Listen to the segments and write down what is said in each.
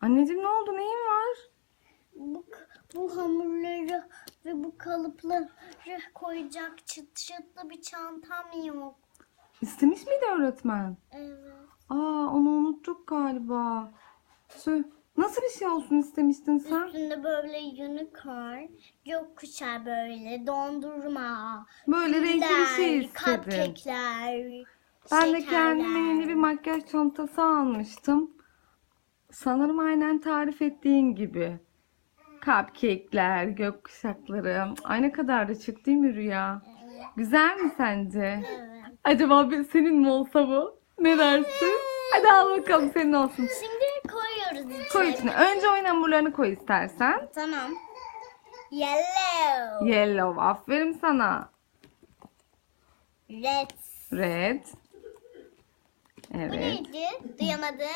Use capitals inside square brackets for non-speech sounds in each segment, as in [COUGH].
Anneciğim ne oldu? Neyin var? Bu, bu hamurları ve bu kalıpları koyacak çıt çıtlı bir çantam yok. İstemiş miydi öğretmen? Evet. Aa onu unuttuk galiba. Sö- Nasıl bir şey olsun istemiştin sen? Üstünde böyle unicorn, gökkuşağı böyle, dondurma, Böyle renkli bir şey istedim. cupcake'ler, Ben de kendime yeni bir makyaj çantası almıştım. Sanırım aynen tarif ettiğin gibi. Cupcake'ler, gökkuşakları. Ay ne kadar da çıktı değil mi Rüya? Güzel mi sence? Acaba bir senin mi olsa bu? Ne dersin? Hadi al bakalım senin olsun. Şimdi koyuyoruz içine. Koy içine. Önce oyun hamurlarını koy istersen. Tamam. Yellow, Yellow. Aferin sana. red. Red. Bu Evet. neydi? Duyamadım.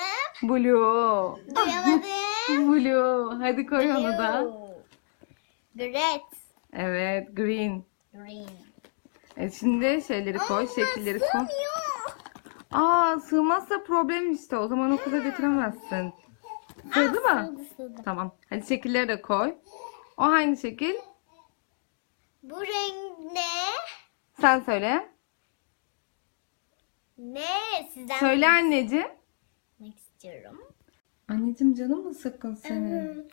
Blue. Duyamadım. [LAUGHS] Blue. Hadi koy onu da. Blue. Red. Evet. Green. Green. E şimdi şeyleri koy, Ama şekilleri koy. Aa sığmazsa problem işte. O zaman okula götüremezsin. Sığdı mı? Sığdı sığdı. Tamam. Hadi şekilleri de koy. O hangi şekil? Bu renk ne? Sen söyle. Ne? Sizden Söyle anneciğim. bilmek istiyorum. Anneciğim canın mı sıkkın senin? Evet.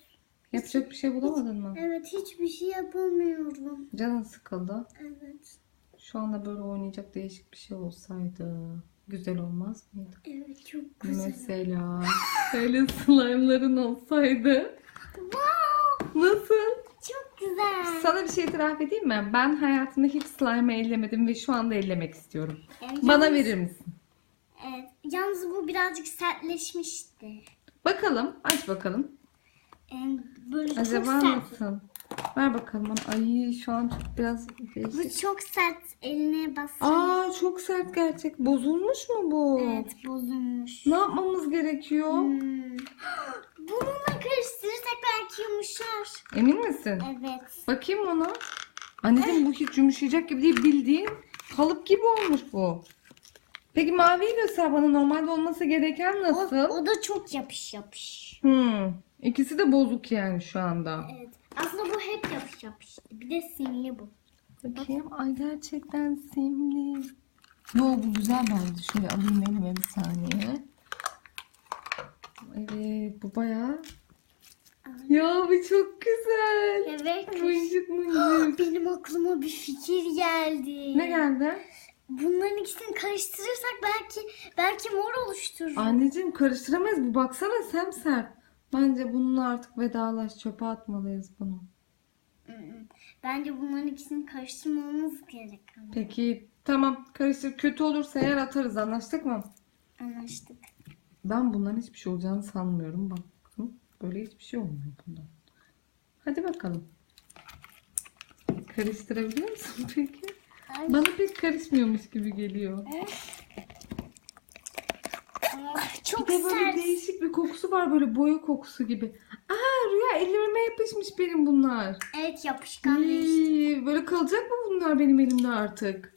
Yapacak bir şey bulamadın mı? Evet hiçbir şey yapamıyorum. Canın sıkıldı. Evet. Şu anda böyle oynayacak değişik bir şey olsaydı güzel olmaz mıydı? Evet çok güzel. Mesela böyle slime'ların olsaydı. Wow! Nasıl? Güzel. Sana bir şey itiraf edeyim mi? Ben hayatımda hiç slime ellemedim ve şu anda ellemek istiyorum. Yani Bana yalnız- verir misin? Evet. Yalnız bu birazcık sertleşmişti. Bakalım. Aç bakalım. Yani böyle Acaba çok sert. nasıl? Ver bakalım. bana. Ay şu an çok biraz Bu değişik. çok sert. Eline bas. Aa çok sert gerçek. Bozulmuş mu bu? Evet bozulmuş. Ne yapmamız gerekiyor? Hmm. Bununla karıştırırsak belki yumuşar. Emin misin? Evet. Bakayım ona. Anneciğim bu hiç yumuşayacak gibi değil. Bildiğin kalıp gibi olmuş bu. Peki maviyi göster bana. Normalde olması gereken O, nasıl? o da çok yapış yapış. Hmm. İkisi de bozuk yani şu anda. Evet. Aslında bu hep yapış yapış. Bir de simli bu. Bakayım. Ay gerçekten simli. Yo bu güzel bence. Şöyle alayım elime bir saniye. Evet bu bayağı. Ya bu çok güzel. Evet. Mıncık mıncık. [GASPS] Benim aklıma bir fikir geldi. Ne geldi? Bunların ikisini karıştırırsak belki belki mor oluşturur. Anneciğim karıştıramayız. Bu baksana semsert. Bence bununla artık vedalaş. Çöpe atmalıyız bunu. Bence bunların ikisini karıştırmamız gerek. Peki tamam karıştır. Kötü olursa eğer atarız. Anlaştık mı? Anlaştık. Ben bunların hiçbir şey olacağını sanmıyorum. Baktım. Böyle hiçbir şey olmuyor bundan. Hadi bakalım. Karıştırabiliyor musun [LAUGHS] peki? Ay. Bana pek karışmıyormuş gibi geliyor. Ah, Çok Bir de böyle sert. değişik bir kokusu var böyle boya kokusu gibi. Aa Rüya ellerime yapışmış benim bunlar. Evet yapışkanlaştı. İyi, böyle kalacak mı bunlar benim elimde artık?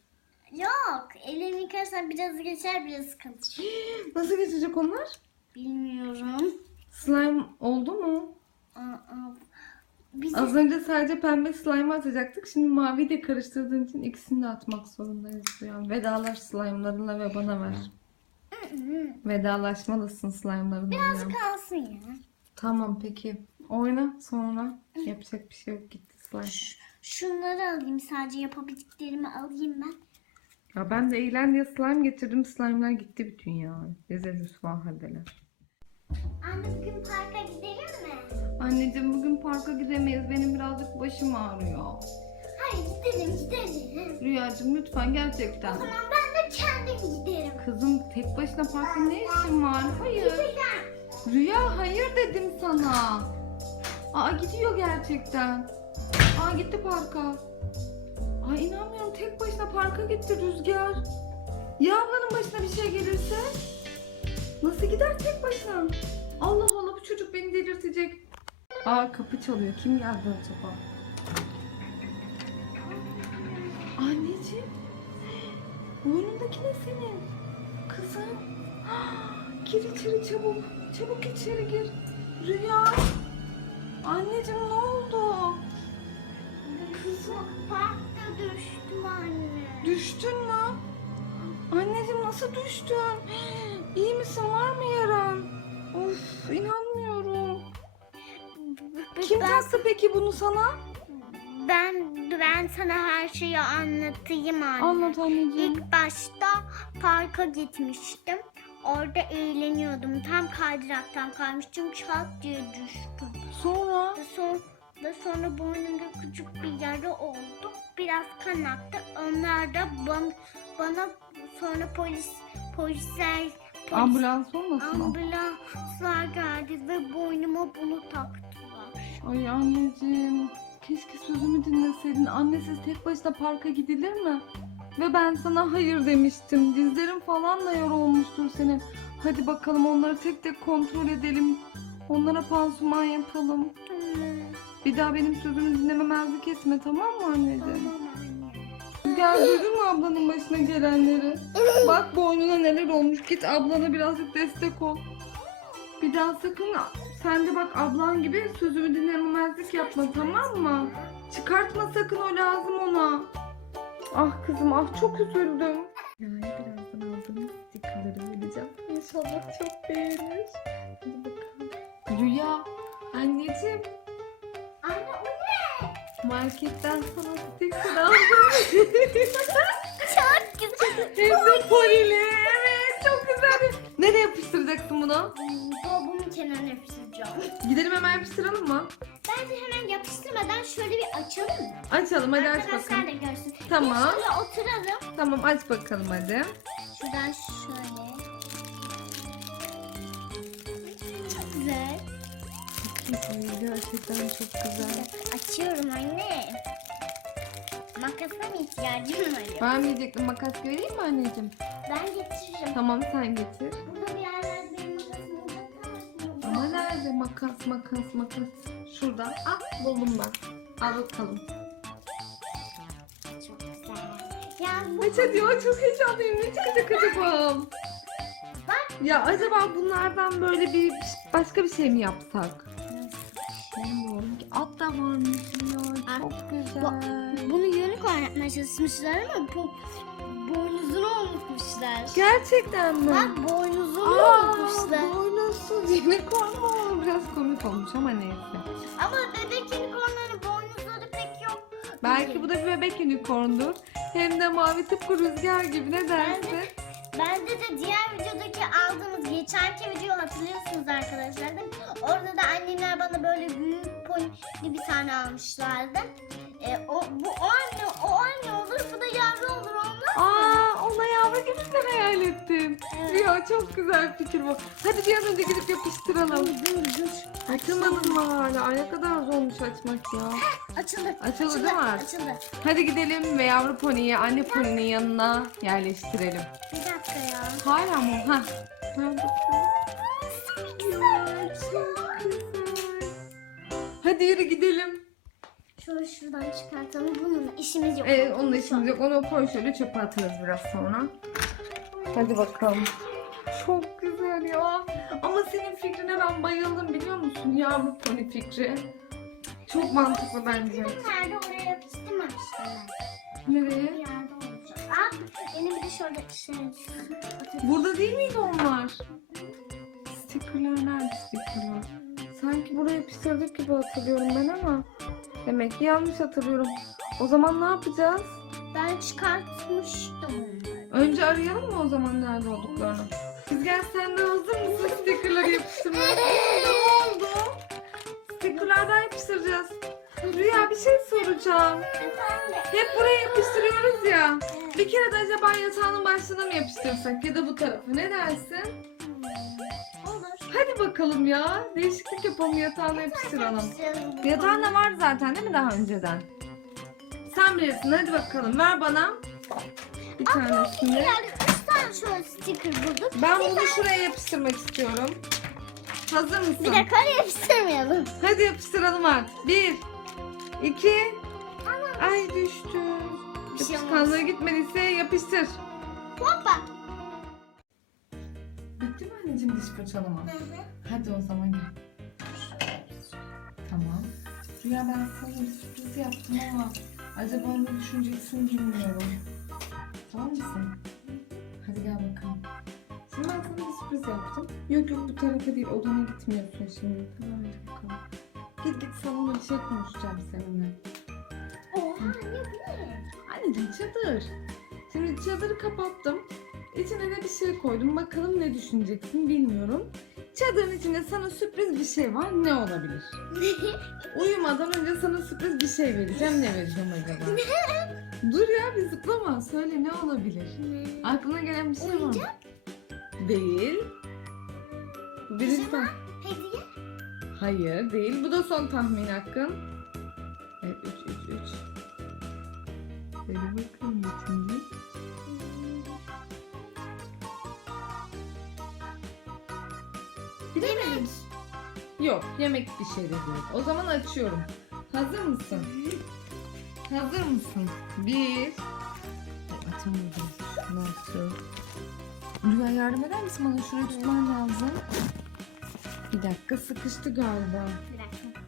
Yok. Elini yıkarsan biraz geçer biraz kalır. [GASPS] Nasıl geçecek onlar? Bilmiyorum. Slime oldu mu? Aa, Biz Az önce sadece pembe slime atacaktık. Şimdi mavi de karıştırdığın için ikisini de atmak zorundayız. Yani vedalaş slime'larınla ve bana ver. Vedalaşmalısın slime'larınla. biraz ya. kalsın ya. Tamam peki. Oyna sonra. Yapacak bir şey yok. Gitti slime. Şunları alayım sadece yapabildiklerimi alayım ben. Ya ben de eğlen diye slime getirdim. Slime'lar gitti bütün ya. Rezil rüsva haldeler. Anne bugün parka gidelim mi? Anneciğim bugün parka gidemeyiz. Benim birazcık başım ağrıyor. Hayır gidelim gidelim. Rüyacığım lütfen gerçekten. O zaman ben de kendim giderim. Kızım tek başına parkta ne işin var? Hayır. Rüya hayır dedim sana. Aa gidiyor gerçekten. Aa gitti parka. Ay inanmıyorum tek başına parka gitti Rüzgar. Ya ablanın başına bir şey gelirse? Nasıl gider tek başına? Allah Allah bu çocuk beni delirtecek. Aa kapı çalıyor. Kim geldi acaba? Anneciğim. Boynundaki ne senin? Kızım. [GASPS] Gir içeri çabuk. Çabuk içeri gir. Rüya. Anneciğim ne oldu? Kızım düştüm anne. Düştün mü? Anneciğim nasıl düştün? [GASPS] İyi misin? Var mı yaran? Of inanmıyorum. Kim ben, taktı peki bunu sana? ben ben sana her şeyi anlatayım anne. Anlat anneciğim. İlk başta parka gitmiştim. Orada eğleniyordum. Tam kaydıraktan kaymıştım. Çat diye düştüm. Sonra? Sonra, sonra boynumda küçük bir yara oldu. Biraz kan aktı. Onlar da bana, bana sonra polis polisler polis, Ambulans olmasın ambulanslar geldi ve boynuma bunu taktılar. Ay anneciğim. Keşke sözümü dinleseydin. Annesiz tek başına parka gidilir mi? Ve ben sana hayır demiştim. Dizlerin falan da yara olmuştur senin. Hadi bakalım onları tek tek kontrol edelim. Onlara pansuman yapalım. Bir daha benim sözümü dinlememezlik etme tamam mı anneciğim? Tamam anne. Gel duydun mu ablanın başına gelenleri? [LAUGHS] Bak boynuna neler olmuş. Git ablana birazcık destek ol. Bir daha sakın sen de bak ablan gibi sözümü dinlememezlik yapma tamam mı? Çıkartma sakın o lazım ona. Ah kızım ah çok üzüldüm. Yani birazdan aldığım stikerleri vereceğim. İnşallah çok beğenir. Hadi bakalım. Rüya anneciğim? Marketten sana stiker aldım. [LAUGHS] Çok güzel. Hem de polili. Evet çok güzel. Nereye yapıştıracaksın bunu? Dolabımın kenarına yapıştıracağım. Gidelim hemen yapıştıralım mı? Bence hemen yapıştırmadan şöyle bir açalım mı? Açalım hadi aç Arkadaşlar bakalım. da görsün. Tamam. Biz şöyle oturalım. Tamam aç bakalım hadi. Şuradan şöyle. Çok güzel. Gerçekten çok güzel. Açıyorum anne. Makasa mı ihtiyacım var? Ben mi diyecektim makas vereyim mi anneciğim? Ben getiririm. Tamam sen getir. Burada bir yerlerde benim makasım olacak. Ama nerede makas makas makas? Şurada. Ah buldum ben. Al bakalım. Çok güzel. Ya bu Aç hadi ya çok heyecanlıyım. Ne çıkacak acaba? Bak. Ya acaba bunlardan böyle bir başka bir şey mi yapsak? Varmış ya. Çok güzel. Bunu unicorn yapmaya çalışmışlar ama bu boynuzunu unutmuşlar. Gerçekten mi? Bak boynuzunu Aa, unutmuşlar. boynuzsuz unicorn mu? Biraz komik olmuş ama neyse. Ama bebek unicornların boynuzları pek yok. Belki bu da bir bebek unicorndur. Hem de mavi tıpkı rüzgar gibi ne dersin? Bende de diğer videodaki aldığımız geçenki video hatırlıyorsunuz arkadaşlar değil? Orada da annemler bana böyle büyük ponili bir tane almışlardı. E, o, bu o anne, o anne olur, bu da yavru olur onlar. Aa, ona yavru gibi sen hayal ettin. Evet. Ya çok güzel fikir bu. Hadi bir an önce gidip yapıştıralım. Dur dur. Açılmadın mı hala? Ay ne kadar zormuş açmak ya. Açıldı. Açıldı değil mi? Açıldı. Hadi gidelim ve yavru poniyi anne poninin yanına yerleştirelim. Bir dakika ya. Hala mı? Güzel. Hadi yürü gidelim. Şöyle şuradan çıkartalım. Bununla işimiz yok. Ee, onunla işimiz yok. Onu koy şöyle çöpe atarız biraz sonra. Hadi bakalım. Çok güzel ya. Ama senin fikrine ben bayıldım biliyor musun? Yavru pony fikri. Çok mantıklı bence. Nerede oraya yapıştırmamışlar. Nereye? Yerde olacak. Aa, benim bir de şurada. Atacağım. Burada değil miydi onlar? Stickerlar nerede stickerlar? Sanki buraya yapıştırdık gibi hatırlıyorum ben ama. Demek ki yanlış hatırlıyorum. O zaman ne yapacağız? Ben çıkartmıştım. Önce arayalım mı o zaman nerede olduklarını? Rüzgar sen de hazır mısın stickerları yapıştırmaya? [LAUGHS] ne oldu? Stickerlardan yapıştıracağız. Rüya bir şey soracağım. Hep buraya yapıştırıyoruz ya. Bir kere de acaba yatağının başlığına mı yapıştırsak ya da bu tarafı ne dersin? Bakalım ya. Değişiklik yapalım yatağına yapıştıralım. Yapıştıralım. Yatağında var zaten değil mi daha önceden? Sen bilirsin hadi bakalım ver bana. Bir tanesini. Yani üç tane şöyle sticker bulduk. Ben bunu şuraya yapıştırmak istiyorum. Hazır mısın? Bir hadi yapıştırmayalım. Hadi yapıştıralım artık. Bir, iki. Ay düştü. Bir şey olmaz. Yapışkanlığı gitmediyse yapıştır. Hoppa. Bitti mi anneciğim diş fırçalama? Hadi o zaman gel. Rüya ben sana bir sürpriz yaptım ama acaba ne düşüneceksin bilmiyorum. Tamam mısın? Hadi gel bakalım. Şimdi ben sana bir sürpriz yaptım. Yok yok bu tarafa değil odana gitmiyorsun şimdi. Tamam hadi bakalım. Git git salonda bir şey konuşacağım seninle. Oha ne bu ne? Anneciğim çadır. Şimdi çadırı kapattım. İçine de bir şey koydum. Bakalım ne düşüneceksin bilmiyorum. Çadırın içinde sana sürpriz bir şey var. Ne olabilir? [LAUGHS] Uyumadan önce sana sürpriz bir şey vereceğim. Ne vereceğim acaba? Dur ya bir zıplama. Söyle ne olabilir? Aklına gelen bir şey var mı? Değil. Bu birinci tah- Hediye? Hayır değil. Bu da son tahmin hakkın. Evet 3 3 3. Söyle bakalım içinde. Yemek. Yok yemek bir şey de değil. O zaman açıyorum. Hazır mısın? Hazır mısın? Bir. Ay, Açamadım. Şunu açıyorum. Rüya yardım eder misin bana? Şurayı tutman lazım. Bir dakika sıkıştı galiba. Bir dakika.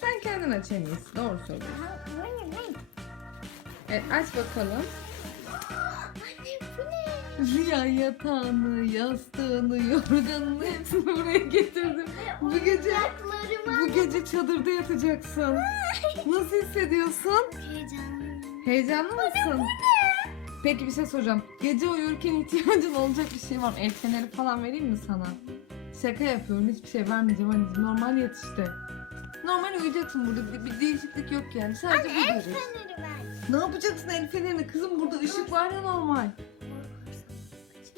Sen kendin aç en iyisi. Doğru söylüyorsun. Evet aç bakalım. Rüya yatağını, yastığını, yorganını hepsini buraya getirdim. Bu gece bu gece çadırda yatacaksın. Nasıl hissediyorsun? heyecanlıyım. Heyecanlı mısın? Peki bir şey soracağım. Gece uyurken ihtiyacın olacak bir şey var mı? El feneri falan vereyim mi sana? Şaka yapıyorum. Hiçbir şey vermeyeceğim anneciğim. Normal yat işte. Normal uyuyacaksın burada. Bir, bir değişiklik yok yani. Sadece bu görür. feneri ver. Ne yapacaksın el fenerini? Kızım burada ışık var ya normal.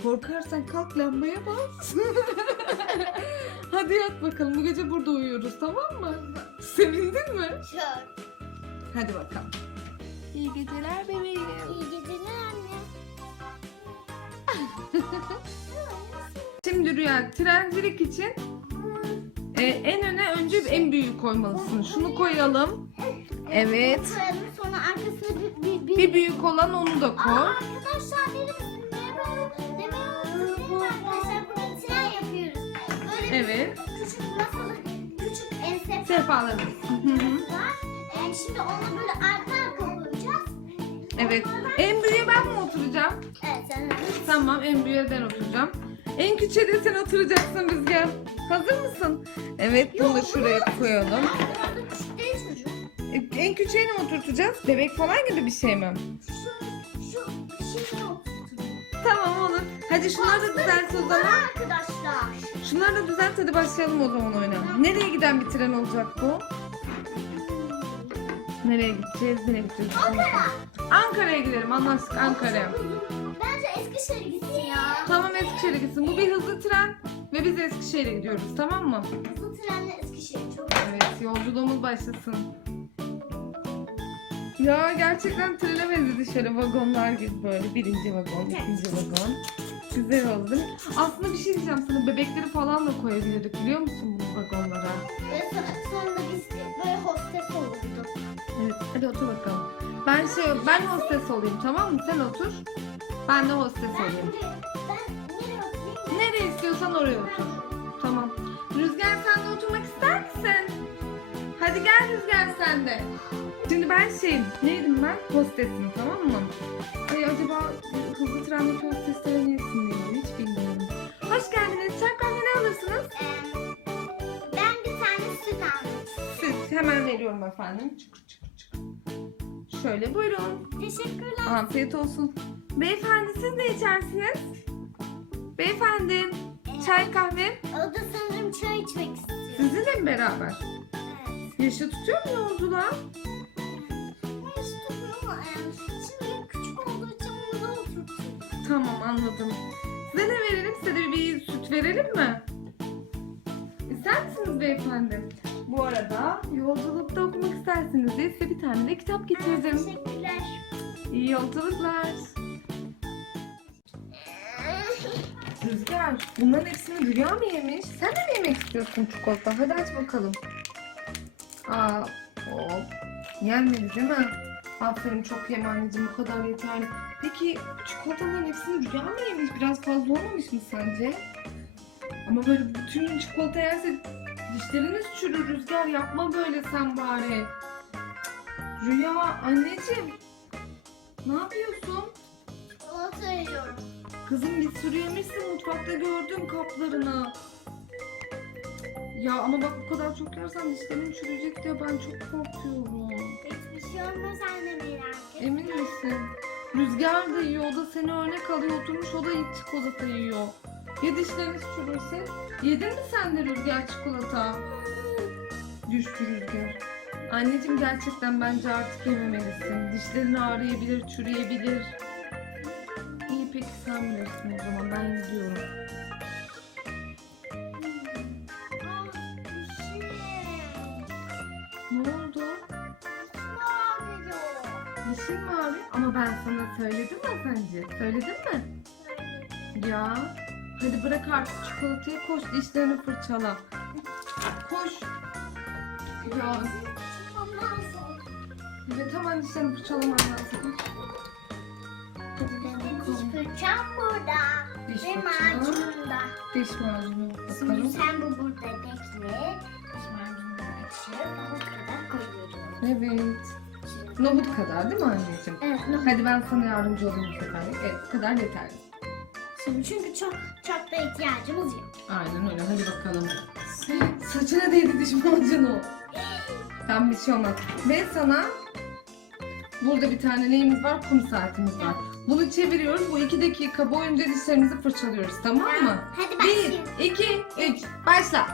Korkarsan kalk lambaya bas. [LAUGHS] Hadi yat bakalım. Bu gece burada uyuyoruz tamam mı? Sevindin mi? Çok. Hadi bakalım. İyi geceler bebeğim. İyi geceler anne. Şimdi Rüya trencilik için e, en öne önce en büyüğü koymalısın. Şunu koyalım. Evet. Koyalım sonra arkasına bir, bir, bir... Bir büyük olan onu da koy. Aa, arkadaşlar masalı, küçük ense Sehpalarımız. Hı hı. var. Ee, şimdi onu böyle arka arka koyacağız. Evet. En büyüğe ben mi oturacağım? Evet sen Tamam en büyüğe ben oturacağım. En küçüğe de sen oturacaksın Rüzgar. Hazır mısın? Evet bunu da şuraya koyalım. Burada küçük değil çocuk. E, En küçüğe ne oturtacağız? Bebek falan gibi bir şey mi? Şu, şu bir şey yok. Tamam olur. Hadi şunları da düzelt o zaman. Şunları da düzelt hadi başlayalım o zaman oyuna. Nereye giden bir tren olacak bu? Nereye gideceğiz? Nereye gideceğiz? Ankara. Ankara'ya gidelim anlaştık Ankara'ya. Bence Eskişehir'e gitsin ya. Tamam Eskişehir'e gitsin. Bu bir hızlı tren ve biz Eskişehir'e gidiyoruz tamam mı? Bu trenle Eskişehir çok Evet yolculuğumuz başlasın. Ya gerçekten trene benzedi şöyle vagonlar gibi böyle. Birinci vagon, ikinci vagon. Güzel oldu değil mi? Aslında bir şey diyeceğim sana bebekleri falan da koyabilirdik biliyor musun bu vagonlara? Ve sonra biz böyle hostes olurduk. Evet hadi otur bakalım. Ben şey ben hostes olayım tamam mı? Sen otur. Ben de hostes Ben olayım. buraya, ben nereye oturayım? Nereye istiyorsan oraya otur. Tamam. Rüzgar sen de oturmak ister misin? Hadi gel Rüzgar sen de. Şimdi ben şeyim, neydim ben? Hostesim tamam mı? Ay acaba hızlı trendeki hostesler ne isimliydi hiç bilmiyorum. Hoş geldiniz. Çay kahve ne alırsınız? Ee, ben bir tane süt aldım. Süt. Hemen veriyorum efendim. Çıkır çıkır çıkır. Şöyle buyurun. Teşekkürler. Afiyet olsun. Beyefendi siz ne içersiniz? Beyefendi Ee, çay kahve O da sanırım çay içmek istiyor. sizinle mi beraber? Evet. Yaşı tutuyor mu yolculuğa? Şimdi küçük olduğu için oturtuyor. Tamam anladım. Size ne verelim? Size de bir süt verelim mi? İster misiniz beyefendi? Bu arada yolculukta okumak isterseniz de size bir tane de kitap getirdim. Teşekkürler. İyi yolculuklar. Rüzgar, bunların hepsini Rüya mı yemiş? Sen de mi yemek istiyorsun çikolata? Hadi aç bakalım. Aa, hop. Yenmedi değil mi? Aferin çok yeme anneciğim bu kadar yeterli. Peki çikolataların hepsini Rüya mı yemiş? Biraz fazla olmamış mı sence? Ama böyle bütün gün çikolata yerse Dişleriniz çürür Rüzgar yapma böyle sen bari. Rüya anneciğim. Ne yapıyorsun? Çikolata yiyorum. Kızım bir sürü yemişsin mutfakta gördüm kaplarını. Ya ama bak bu kadar çok yersen dişlerin çürüyecek diye ben çok korkuyorum. Şey olmaz anne merak etme. Emin misin? Rüzgar da yiyor, o da seni örnek alıyor, oturmuş o da çikolata yiyor. Ya dişleriniz çürürse? Yedin mi sen de Rüzgar çikolata? Düştü Rüzgar. Anneciğim gerçekten bence artık yememelisin. Dişlerin ağrıyabilir, çürüyebilir. İyi peki sen bilirsin o zaman ben gidiyorum. Dişin mi ağrıyor? Ama ben sana söyledim mi az önce? Söyledim mi? Ya hadi bırak artık çikolatayı koş dişlerini fırçala. Koş. Ya evet hemen dişlerini fırçalaman lazım. Diş fırçam burada. Diş Ve fırçalı. macunum da. Diş macunu Şimdi bakalım. sen bu burada bekle. Diş macununu açıp bu kadar koyuyorum. Evet. Nohut kadar değil mi anneciğim? Evet, no. Hadi ben sana yardımcı olayım bu sefer. Evet bu kadar yeterli. Şimdi çünkü çok çok da ihtiyacımız yok. Aynen öyle hadi bakalım. Saçına değdi diş macunu. Tam bir şey olmaz. Ve sana burada bir tane neyimiz var? Kum saatimiz var. Bunu çeviriyoruz. Bu iki dakika boyunca dişlerimizi fırçalıyoruz. Tamam mı? Hadi Bir, başlayalım. iki, üç. Başla.